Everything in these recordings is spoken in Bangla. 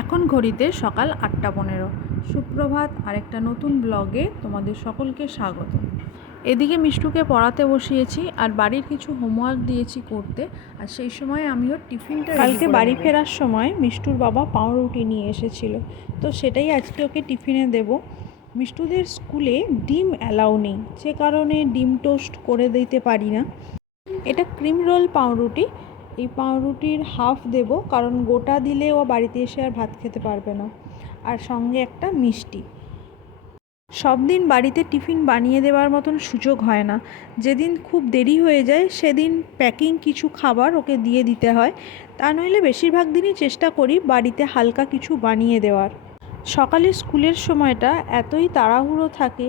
এখন ঘড়িতে সকাল ৮টা ১৫। সুপ্রভাত, আরেকটা নতুন ব্লগে তোমাদের সকলকে স্বাগত। এদিকে মিষ্টুকে পড়াতে বসিয়েছি আর বাড়ির কিছু হোমওয়ার্ক দিয়েছি করতে, আর সেই সময় আমিও টিফিনটা কালকে বাড়ি ফেরার সময় মিষ্টুর বাবা পাউরুটি নিয়ে এসেছিল, তো সেটাই আজকে ওকে টিফিনে দেব। মিষ্টুদের স্কুলে ডিম অ্যালাউ নেই, যে কারণে ডিম টোস্ট করে দিতে পারি না। এটা ক্রিম রোল পাউরুটি। এই পাউরুটির হাফ দেব, কারণ গোটা দিলে ও বাড়িতে এসে আর ভাত খেতে পারবে না। আর সঙ্গে একটা মিষ্টি। সব দিন বাড়িতে টিফিন বানিয়ে দেওয়ার মতন সুযোগ হয় না। যেদিন খুব দেরি হয়ে যায় সেদিন প্যাকিং কিছু খাবার ওকে দিয়ে দিতে হয়, তা নইলে বেশিরভাগ দিনই চেষ্টা করি বাড়িতে হালকা কিছু বানিয়ে দেওয়ার। সকালে স্কুলের সময়টা এতই তাড়াহুড়ো থাকে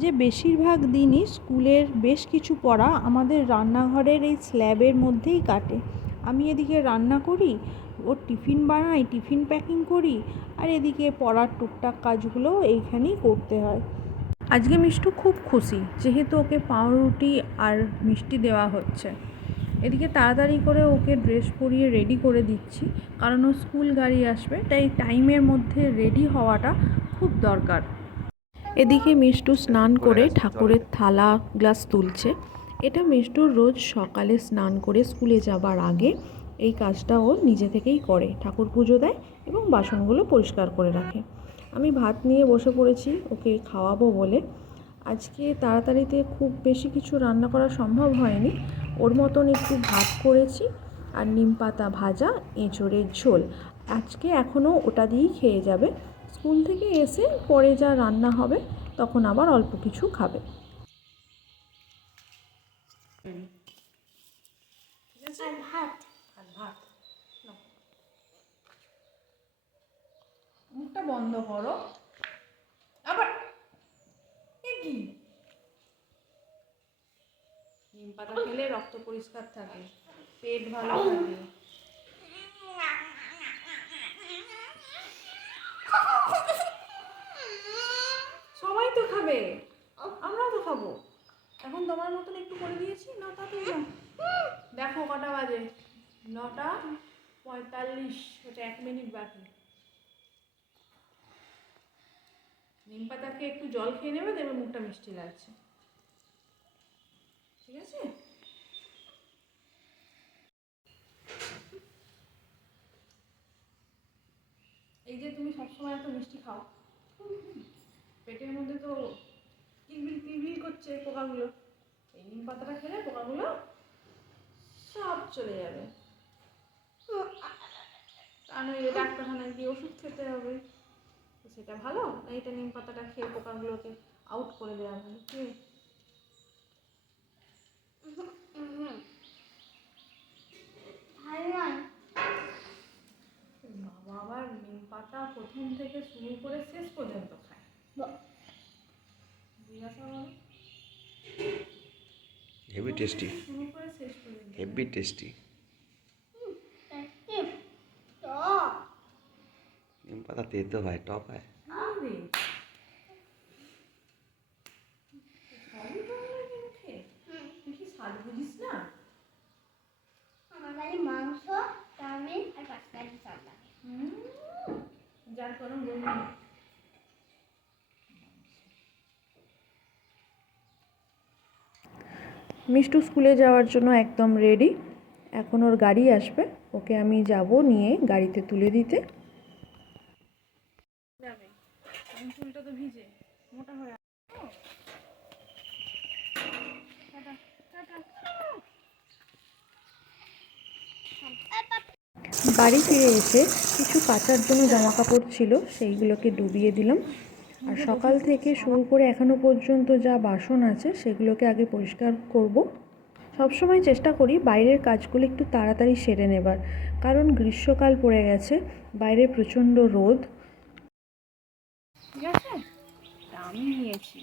যে বেশিরভাগ দিনই স্কুলের বেশ কিছু পড়া আমাদের রান্নাঘরের এই স্ল্যাবের মধ্যেই কাটে। আমি এদিকে রান্না করি, ওর টিফিন বানাই, টিফিন প্যাকিং করি, আর এদিকে পড়ার টুকটাক কাজগুলো এইখানেই করতে হয়। আজকে মিষ্টু খুব খুশি, যেহেতু ওকে পাউরুটি আর মিষ্টি দেওয়া হচ্ছে। এদিকে তাড়াতাড়ি করে ওকে ড্রেস পরিয়ে রেডি করে দিচ্ছি, কারণ ও স্কুল গাড়ি আসবে, তাই টাইমের মধ্যে রেডি হওয়াটা খুব দরকার। এদিকে মিষ্টু স্নান করে ঠাকুরের থালা গ্লাস তুলছে। এটা মিষ্টুর রোজ সকালে স্নান করে স্কুলে যাবার আগে এই কাজটা ও নিজে থেকেই করে, ঠাকুর পুজো দেয় এবং বাসনগুলো পরিষ্কার করে রাখে। আমি ভাত নিয়ে বসে পড়েছি ওকে খাওয়াবো বলে। আজকে তাড়াতাড়িতে খুব বেশি কিছু রান্না করা সম্ভব হয়নি, ওর মতন একটু ভাত করেছি আর নিম পাতা ভাজা, এঁচোড়ের ঝোল। আজকে এখনও ওটা দিয়েই খেয়ে যাবে। স্কুল থেকে এসে পরে যা রান্না হবে তখন আবার অল্প কিছু খাবে। মুখটা বন্ধ করো। আবার কি? নিম পাতা খেলে রক্ত পরিষ্কার থাকে, পেট ভালো থাকে। সবাই তো খাবে, আমরাও তো খাবো। এখন তোমার মতন একটু করে দিয়েছি না, তাতেই না। দেখো কটা বাজে, 9টা 45, ওটা 1 মিনিট বাকি। নিম পাতা খেয়ে একটু জল খেয়ে নেবে, দেখবে মুখটা মিষ্টি লাগছে। ঠিক আছে? এই যে তুমি সবসময় এত মিষ্টি খাও, পেটের মধ্যে তো কিলবিল কিলবিল করছে পোকাগুলো। এই নিম পাতাটা খেলে পোকাগুলো সব চলে যাবে। তা নইলে ডাক্তারখানায় গিয়ে ওষুধ খেতে হবে। তো সেটা ভালো না, এটা নিম পাতাটা খেয়ে পোকাগুলোকে আউট করে দেওয়া ভালো। কি বাবা আবার নিম পাতা প্রথম থেকে শুরু করে শেষ পর্যন্ত খায়। জিজ্ঞাসা বলো। হেভি টেস্টি, শুরু করে শেষ পর্যন্ত হেভি টেস্টি। নিম পাতা তেতো হয়, টক হয়। সবই ভালো লাগে মুখে, তুই কি স্বাদ বুঝিস না? আমার বাড়ি মাংস, চাউমিন আর পাঁচকাঠি চাল লাগে। যার কোনো গুণ নেই। মিষ্টু স্কুলে যাওয়ার জন্য একদম রেডি। এখন ওর গাড়ি আসবে, ওকে আমি যাব নিয়ে গাড়িতে তুলে দিতে। চুলটা তো ভিজে, মোটা হয়ে বাড়ি ফিরে এসে কিছু কাচার জন্য জামা কাপড় ছিল, সেইগুলোকে ডুবিয়ে দিলাম। আর সকাল থেকে শুরু করে এখনো পর্যন্ত যা বাসন আছে সেগুলোকে আগে পরিষ্কার করব। সবসময় চেষ্টা করি বাইরের কাজগুলো একটু তাড়াতাড়ি সেরে নেবার, কারণ গ্রীষ্মকাল পড়ে গেছে, বাইরে প্রচণ্ড রোদ। ঠিক আছে, আমি নিয়েছি।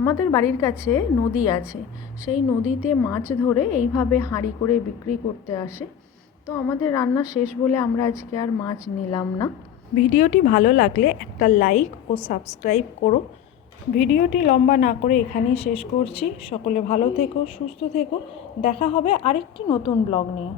আমাদের বাড়ির কাছে নদী আছে, সেই নদীতে মাছ ধরে এইভাবে হাঁড়ি করে বিক্রি করতে আসে। তো আমাদের রান্না শেষ বলে আমরা আজকে আর মাছ নিলাম না। ভিডিওটি ভালো লাগলে একটা লাইক ও সাবস্ক্রাইব করো। ভিডিওটি লম্বা না করে এখানেই শেষ করছি। সকলে ভালো থেকো, সুস্থ থেকো। দেখা হবে আরেকটি নতুন ব্লগ নিয়ে।